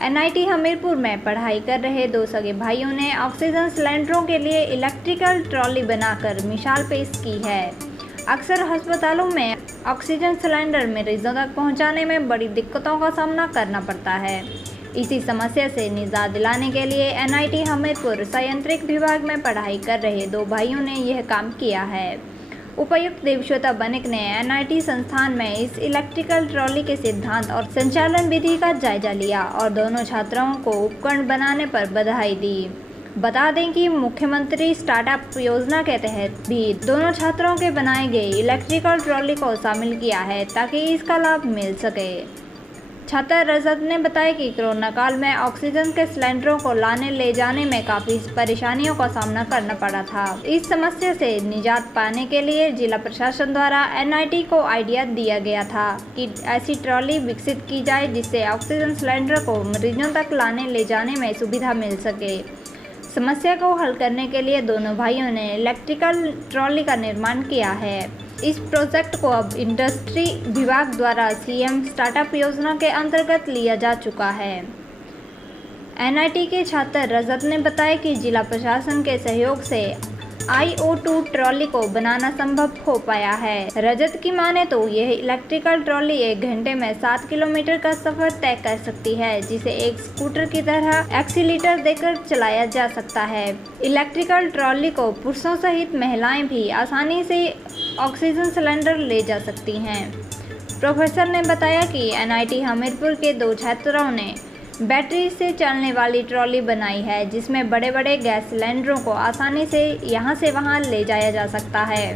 NIT Hamirpur में पढ़ाई कर रहे दो सगे भाइयों ने ऑक्सीजन सिलेंडरों के लिए इलेक्ट्रिकल ट्रॉली बनाकर मिसाल पेश की है। अक्सर अस्पतालों में ऑक्सीजन सिलेंडर मरीजों तक पहुंचाने में बड़ी दिक्कतों का सामना करना पड़ता है। इसी समस्या से निजात दिलाने के लिए एनआईटी हमीरपुर संयंत्रिक विभाग में पढ़ाई कर रहे दो भाइयों ने यह काम किया है। उपायुक्त देवश्वेता बनिक ने एनआईटी संस्थान में इस इलेक्ट्रिकल ट्रॉली के सिद्धांत और संचालन विधि का जायजा लिया और दोनों छात्राओं को उपकरण बनाने पर बधाई दी। बता दें कि मुख्यमंत्री स्टार्टअप योजना के तहत भी दोनों छात्रों के बनाए गए इलेक्ट्रिकल ट्रॉली को शामिल किया है ताकि इसका लाभ मिल सके। छात्र रजत ने बताया कि कोरोना काल में ऑक्सीजन के सिलेंडरों को लाने ले जाने में काफ़ी परेशानियों का सामना करना पड़ा था। इस समस्या से निजात पाने के लिए जिला प्रशासन द्वारा एनआईटी को आइडिया दिया गया था कि ऐसी ट्रॉली विकसित की जाए जिससे ऑक्सीजन सिलेंडर को मरीजों तक लाने ले जाने में सुविधा मिल सके। समस्या को हल करने के लिए दोनों भाइयों ने इलेक्ट्रिकल ट्रॉली का निर्माण किया है। इस प्रोजेक्ट को अब इंडस्ट्री विभाग द्वारा सीएम स्टार्टअप योजना के अंतर्गत लिया जा चुका है। एनआईटी के छात्र रजत ने बताया कि जिला प्रशासन के सहयोग से IO2 ट्रॉली को बनाना संभव हो पाया है। रजत की माने तो यह इलेक्ट्रिकल ट्रॉली 1 घंटे में 7 किलोमीटर का सफर तय कर सकती है, जिसे एक स्कूटर की तरह एक्सीलेटर देकर चलाया जा सकता है। इलेक्ट्रिकल ट्रॉली को पुरुषों सहित महिलाएं भी आसानी से ऑक्सीजन सिलेंडर ले जा सकती हैं। प्रोफेसर ने बताया कि एनआईटी हमीरपुर के दो छात्रों ने बैटरी से चलने वाली ट्रॉली बनाई है जिसमें बड़े बड़े गैस सिलेंडरों को आसानी से यहां से वहां ले जाया जा सकता है।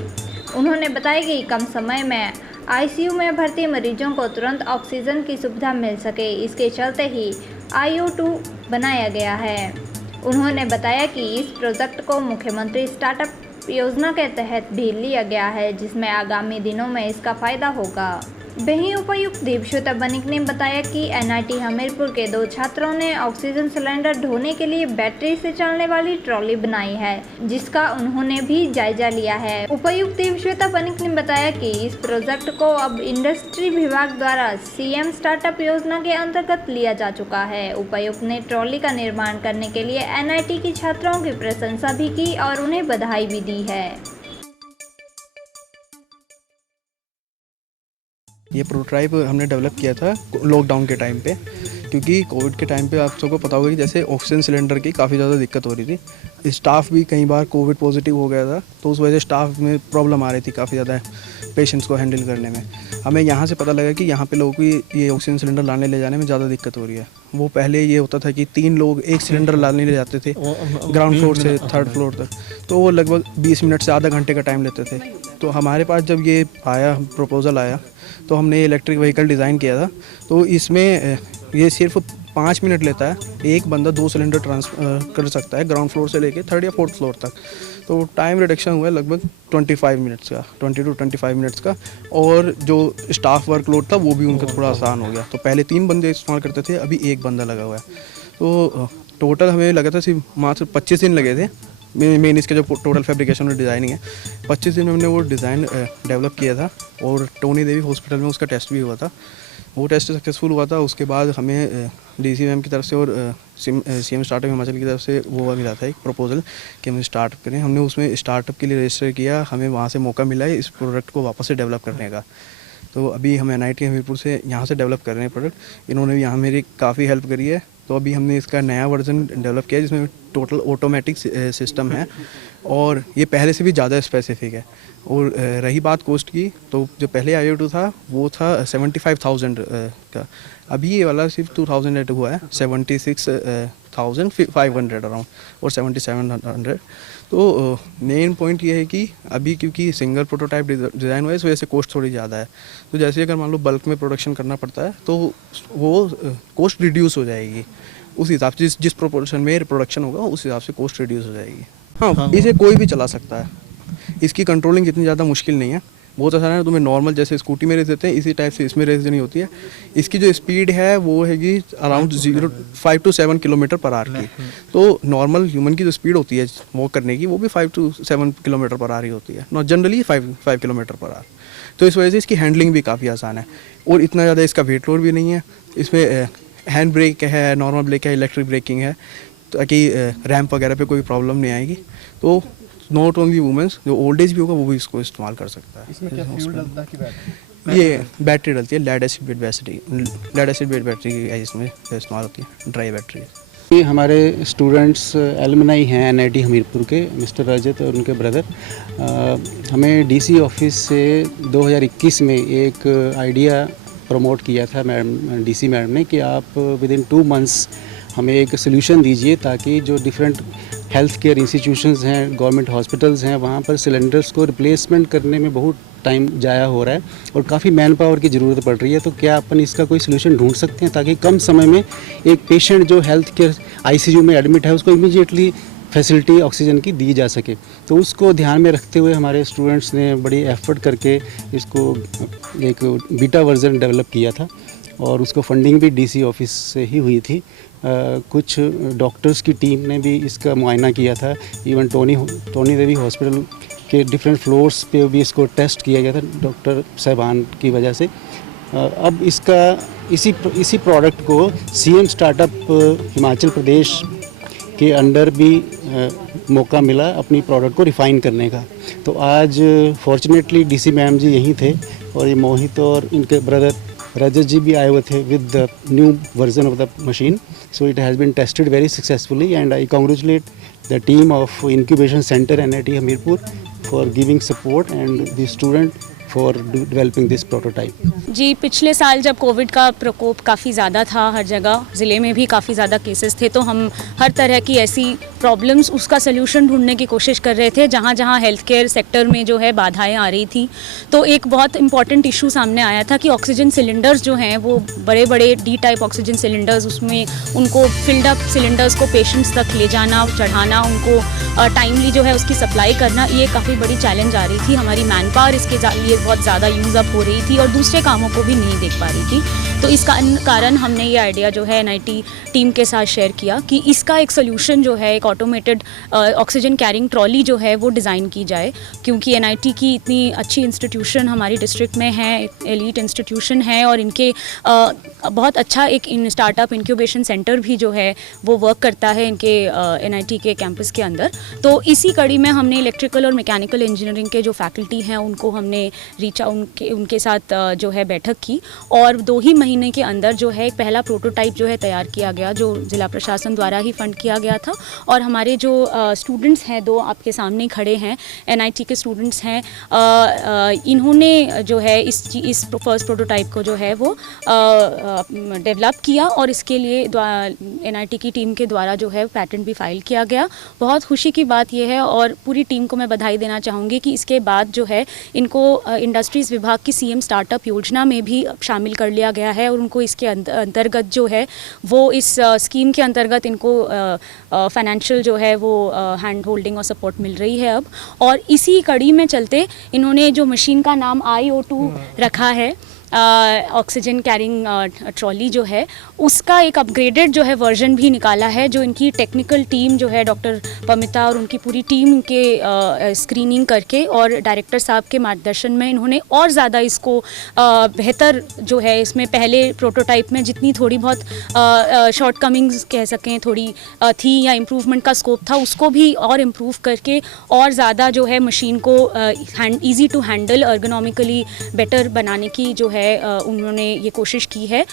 उन्होंने बताया कि कम समय में आईसीयू में भर्ती मरीजों को तुरंत ऑक्सीजन की सुविधा मिल सके, इसके चलते ही IO2 बनाया गया है। उन्होंने बताया कि इस प्रोजेक्ट को मुख्यमंत्री स्टार्टअप योजना के तहत भी लिया गया है जिसमें आगामी दिनों में इसका फायदा होगा। वहीं उपायुक्त देवश्वेता बनिक ने बताया कि एनआईटी हमीरपुर के दो छात्रों ने ऑक्सीजन सिलेंडर ढोने के लिए बैटरी से चलने वाली ट्रॉली बनाई है जिसका उन्होंने भी जायजा लिया है। उपायुक्त देवश्वेता बनिक ने बताया कि इस प्रोजेक्ट को अब इंडस्ट्री विभाग द्वारा सीएम स्टार्टअप योजना के अंतर्गत लिया जा चुका है। उपायुक्त ने ट्रॉली का निर्माण करने के लिए एनआईटी की छात्राओं की प्रशंसा भी की और उन्हें बधाई भी दी है। ये प्रोटोटाइप हमने डेवलप किया था लॉकडाउन के टाइम पे, क्योंकि कोविड के टाइम पे आप सबको पता होगा कि जैसे ऑक्सीजन सिलेंडर की काफ़ी ज़्यादा दिक्कत हो रही थी। स्टाफ भी कई बार कोविड पॉजिटिव हो गया था, तो उस वजह से स्टाफ में प्रॉब्लम आ रही थी काफ़ी ज़्यादा पेशेंट्स को हैंडल करने में। हमें यहाँ से पता लगा कि यहाँ पे लोगों की ये ऑक्सीजन सिलेंडर लाने ले जाने में ज़्यादा दिक्कत हो रही है। वो पहले ये होता था कि 3 लोग एक सिलेंडर लाने ले जाते थे ग्राउंड फ्लोर से 3rd फ्लोर तक, तो वो लगभग 20 मिनट से आधा घंटे का टाइम लेते थे। तो हमारे पास जब ये आया प्रपोज़ल आया तो हमने इलेक्ट्रिक व्हीकल डिज़ाइन किया था। तो इसमें ये सिर्फ 5 मिनट लेता है, एक बंदा 2 सिलेंडर कर सकता है ग्राउंड फ्लोर से लेके 3rd या 4th फ्लोर तक। तो टाइम रिडक्शन हुआ है लगभग 25 मिनट्स का, 20 to 25 मिनट्स का। और जो स्टाफ वर्कलोड था वो भी उनका थोड़ा आसान हो गया। तो पहले 3 बंदे इस्तेमाल करते थे, अभी 1 बंदा लगा हुआ है। तो टोटल हमें लगा था सिर्फ मात्र 25 दिन लगे थे। मेन इसका जो टोटल फैब्रिकेशन और डिज़ाइनिंग है 25 दिन में हमने वो डिज़ाइन डेवलप किया था। और टोनी देवी हॉस्पिटल में उसका टेस्ट भी हुआ था, वो टेस्ट सक्सेसफुल हुआ था। उसके बाद हमें डीसी मैम की तरफ से और सीएम स्टार्टअप हिमाचल की तरफ से वो मिला था एक प्रपोजल कि हम स्टार्टअप करें। हमने उसमें स्टार्टअप के लिए रजिस्टर किया, हमें वहाँ से मौका मिला है इस प्रोडक्ट को वापस से डेवलप करने का। तो अभी हम एनआईटी हमीरपुर से यहाँ से डेवलप कर रहे हैं प्रोडक्ट। इन्होंने भी यहाँ मेरी काफ़ी हेल्प करी है। तो अभी हमने इसका नया वर्जन डेवलप किया है जिसमें टोटल ऑटोमेटिक सिस्टम है और ये पहले से भी ज़्यादा स्पेसिफिक है। और रही बात कॉस्ट की, तो जो पहले IO2 था वो था 75,000 का, अभी ये वाला सिर्फ 2008 हुआ है 76,500 अराउंड और 7700। तो मेन पॉइंट ये है कि अभी क्योंकि सिंगल प्रोटोटाइप डिज़ाइन हुआ है इस वजह से कॉस्ट थोड़ी ज़्यादा है। तो जैसे अगर मान लो बल्क में प्रोडक्शन करना पड़ता है तो वो कॉस्ट रिड्यूस हो जाएगी, उस हिसाब से जिस प्रोपोर्शन में प्रोडक्शन होगा उस हिसाब से कॉस्ट रिड्यूस हो जाएगी। हाँ, इसे कोई भी चला सकता है, इसकी कंट्रोलिंग इतनी ज़्यादा मुश्किल नहीं है, बहुत आसान है। तुम्हें नॉर्मल जैसे स्कूटी में रेस देते हैं इसी टाइप से इसमें रेस देनी होती है। इसकी जो स्पीड है वो हैगी around 5 to 7 kilometre per hour की। तो नॉर्मल ह्यूमन की जो स्पीड होती है वॉक करने की वो भी 5 to 7 किलोमीटर पर आवर ही होती है, not generally 5 kilometre per hour. तो इस वजह से इसकी हैंडलिंग भी काफ़ी आसान है और इतना ज़्यादा इसका वेट लोड भी नहीं है। इसमें हैंड ब्रेक है, नॉर्मल ब्रेक है, इलेक्ट्रिक ब्रेकिंग है, ताकि रैंप वगैरह पे कोई प्रॉब्लम नहीं आएगी। तो नॉट ओनली वुमेंस, जो ओल्ड एज भी होगा वो भी इसको इस्तेमाल कर सकता है। इसमें क्या फ्यूल डलता है कि बैटरी? ये बैटरी डलती है, लेड एसिड बेस्ड बैटरी इसमें इस्तेमाल होती है, ड्राई बैटरी। ये हमारे स्टूडेंट्स एलुमनाई हैं एनआईटी हमीरपुर के, मिस्टर रजत और उनके ब्रदर। हमें डीसी ऑफिस से 2021 में एक आइडिया प्रमोट किया था मैडम, डीसी मैडम ने, कि आप विद इन 2 मंथ्स हमें एक सोल्यूशन दीजिए ताकि जो डिफरेंट हेल्थ केयर इंस्टीट्यूशंस हैं, गवर्नमेंट हॉस्पिटल्स हैं, वहाँ पर सिलेंडर्स को रिप्लेसमेंट करने में बहुत टाइम जाया हो रहा है और काफ़ी मैन पावर की ज़रूरत पड़ रही है। तो क्या अपन इसका कोई सोल्यूशन ढूंढ सकते हैं ताकि कम समय में एक पेशेंट जो हेल्थ केयर आईसीयू में एडमिट है उसको इमीडिएटली फैसिलिटी ऑक्सीजन की दी जा सके। तो उसको ध्यान में रखते हुए हमारे स्टूडेंट्स ने बड़ी एफर्ट करके इसको एक बीटा वर्जन डेवलप किया था और उसको फंडिंग भी डीसी ऑफिस से ही हुई थी। कुछ डॉक्टर्स की टीम ने भी इसका मुआयना किया था। इवन टोनी देवी हॉस्पिटल के डिफरेंट फ्लोर्स पे भी इसको टेस्ट किया गया था डॉक्टर साहबान की वजह से। अब इसका इसी प्रोडक्ट को सीएम स्टार्टअप हिमाचल प्रदेश के अंडर भी मौका मिला अपनी प्रोडक्ट को रिफ़ाइन करने का। तो आज फॉर्चुनेटली डीसी मैम जी यहीं थे और ये मोहित और इनके ब्रदर रजत जी भी आए हुए थे with the new version of the machine. So it has been tested very successfully and I congratulate the team of incubation centre NIT Hamirpur for giving support and the student for developing this prototype. जी, पिछले साल जब Covid का प्रकोप काफ़ी ज़्यादा था, हर जगह ज़िले में भी काफ़ी ज़्यादा केसेस थे, तो हम हर तरह की ऐसी प्रॉब्लम्स उसका सल्यूशन ढूंढने की कोशिश कर रहे थे जहाँ जहाँ हेल्थ केयर सेक्टर में जो है बाधाएं आ रही थी। तो एक बहुत इंपॉर्टेंट इशू सामने आया था कि ऑक्सीजन सिलेंडर्स जो हैं वो बड़े बड़े डी टाइप ऑक्सीजन सिलेंडर्स, उसमें उनको फिल्ड अप सिलेंडर्स को पेशेंट्स तक ले जाना, चढ़ाना, उनको टाइमली जो है उसकी सप्लाई करना, ये काफ़ी बड़ी चैलेंज आ रही थी। हमारी मैन पावर इसके लिए बहुत ज़्यादा यूज़ अप हो रही थी और दूसरे कामों को भी नहीं देख पा रही थी। तो इसका कारण हमने ये आइडिया जो है एनआईटी टीम के साथ शेयर किया कि इसका एक सोल्यूशन जो है, एक ऑटोमेटेड ऑक्सीजन कैरिंग ट्रॉली जो है वो डिज़ाइन की जाए, क्योंकि एनआईटी की इतनी अच्छी इंस्टीट्यूशन हमारी डिस्ट्रिक्ट में है, एलीट इंस्टीट्यूशन है और इनके बहुत अच्छा एक स्टार्टअप इंक्यूबेशन सेंटर भी जो है वो वर्क करता है इनके एनआईटी के कैंपस के अंदर। तो इसी कड़ी में हमने इलेक्ट्रिकल और मैकेनिकल इंजीनियरिंग के जो फैकल्टी हैं उनको हमने उनके साथ जो है बैठक की और 2 ही महीने के अंदर जो है एक पहला प्रोटोटाइप जो है तैयार किया गया, जो जिला प्रशासन द्वारा ही फंड किया गया था। और हमारे जो स्टूडेंट्स हैं, 2 आपके सामने खड़े हैं, एनआईटी के स्टूडेंट्स हैं, इन्होंने जो है इस फर्स्ट प्रोटोटाइप को जो है वो डेवलप किया और इसके लिए एनआईटी की टीम के द्वारा जो है पैटेंट भी फाइल किया गया। बहुत खुशी की बात यह है और पूरी टीम को मैं बधाई देना चाहूँगी कि इसके बाद जो है इनको इंडस्ट्रीज़ विभाग की सीएम स्टार्टअप योजना में भी शामिल कर लिया गया है और उनको इसके अंतर्गत जो है वो इस स्कीम के अंतर्गत इनको फाइनेंशियल जो है वो हैंड होल्डिंग और सपोर्ट मिल रही है अब। और इसी कड़ी में चलते इन्होंने जो मशीन का नाम IO2 रखा है, ऑक्सीजन कैरिंग ट्रॉली जो है, उसका एक अपग्रेडेड जो है वर्जन भी निकाला है, जो इनकी टेक्निकल टीम जो है डॉक्टर पमिता और उनकी पूरी टीम के स्क्रीनिंग करके और डायरेक्टर साहब के मार्गदर्शन में इन्होंने और ज़्यादा इसको बेहतर जो है, इसमें पहले प्रोटोटाइप में जितनी थोड़ी बहुत शॉर्टकमिंग्स कह सकें थोड़ी थी या इम्प्रूवमेंट का स्कोप था, उसको भी और इम्प्रूव करके और ज़्यादा जो है मशीन को easy to handle, ergonomically better बनाने की जो है उन्होंने ये कोशिश की है।